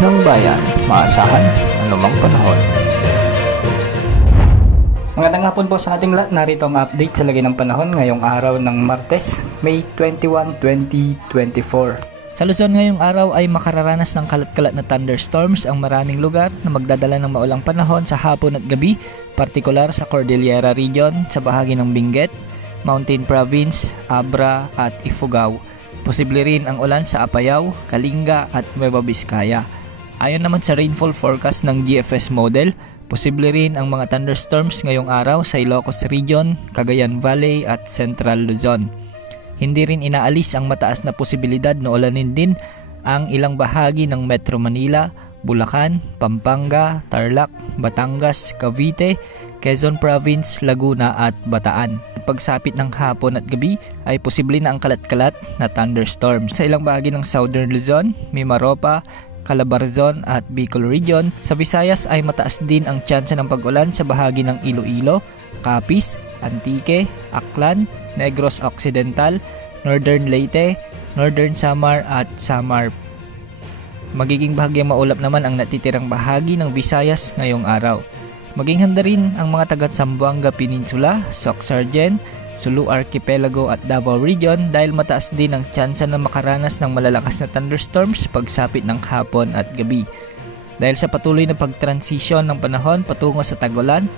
ng bayan, maasahan anumang panahon. Magandang hapon po sa ating lahat. Narito ang update sa lagay ng panahon ngayong araw ng Martes, May 21, 2024. Sa Luzon ngayong araw ay makararanas ng kalat-kalat na thunderstorms ang maraming lugar na magdadala ng maulang panahon sa hapon at gabi, partikular sa Cordillera Region, sa bahagi ng Benguet, Mountain Province, Abra at Ifugao. Posible rin ang ulan sa Apayao, Kalinga at Nueva Vizcaya. Ayon naman sa rainfall forecast ng GFS model, posible rin ang mga thunderstorms ngayong araw sa Ilocos Region, Cagayan Valley at Central Luzon. Hindi rin inaalis ang mataas na posibilidad na ulanin din ang ilang bahagi ng Metro Manila, Bulacan, Pampanga, Tarlac, Batangas, Cavite, Quezon Province, Laguna at Bataan. Pagsapit ng hapon at gabi ay posible na ang kalat-kalat na thunderstorms sa ilang bahagi ng Southern Luzon, Mimaropa, Calabarzon at Bicol Region. Sa Visayas ay mataas din ang tsansa ng pag-ulan sa bahagi ng Iloilo, Capiz, Antique, Aklan, Negros Occidental, Northern Leyte, Northern Samar at Samar. Magiging bahagyang maulap naman ang natitirang bahagi ng Visayas ngayong araw. Maging handa rin ang mga taga Zamboanga Peninsula, Soc-Sargen, Sulu Archipelago at Davao Region dahil mataas din ang tsansa na makaranas ng malalakas na thunderstorms pagsapit ng hapon at gabi. Dahil sa patuloy na pagtransisyon ng panahon patungo sa tag-ulan,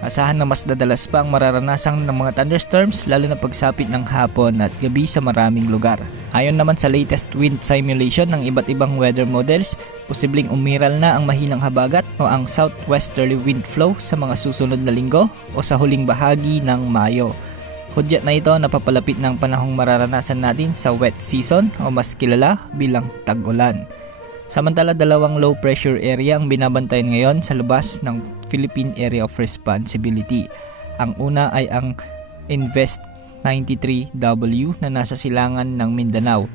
asahan na mas dadalas pa ang mararanasan ng mga thunderstorms lalo na pagsapit ng hapon at gabi sa maraming lugar. Ayon naman sa latest wind simulation ng iba't ibang weather models, posibleng umiral na ang mahinang habagat o ang southwesterly wind flow sa mga susunod na linggo o sa huling bahagi ng Mayo. Hudyat na ito na papalapit ng panahong mararanasan natin sa wet season o mas kilala bilang tag-ulan. Samantala, dalawang low pressure area ang binabantayan ngayon sa lubas ng Philippine Area of Responsibility. Ang una ay ang Invest 93W na nasa silangan ng Mindanao.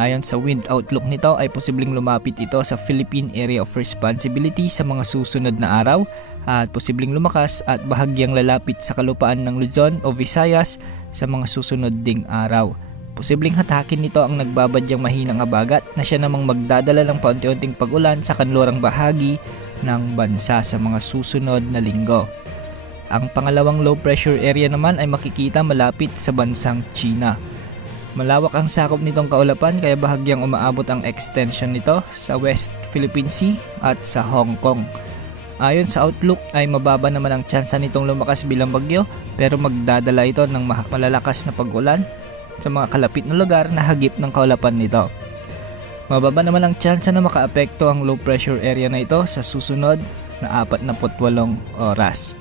Ayon sa wind outlook nito ay posibleng lumapit ito sa Philippine Area of Responsibility sa mga susunod na araw at posibleng lumakas at bahagyang lalapit sa kalupaan ng Luzon o Visayas sa mga susunod ding araw. Posibleng hatakin nito ang nagbabadyang mahinang habagat na siya namang magdadala ng paunti-unting pag-ulan sa kanlurang bahagi ng bansa sa mga susunod na linggo. Ang pangalawang low pressure area naman ay makikita malapit sa bansang China. Malawak ang sakop nitong kaulapan kaya bahagyang umaabot ang extension nito sa West Philippine Sea at sa Hong Kong. Ayon sa outlook ay mababa naman ang tsansa nitong lumakas bilang bagyo pero magdadala ito ng malalakas na pag-ulan sa mga kalapit na lugar na hagip ng kaulapan nito. Mababa naman ang tsansa na makaapekto ang low pressure area na ito sa susunod na 48 oras.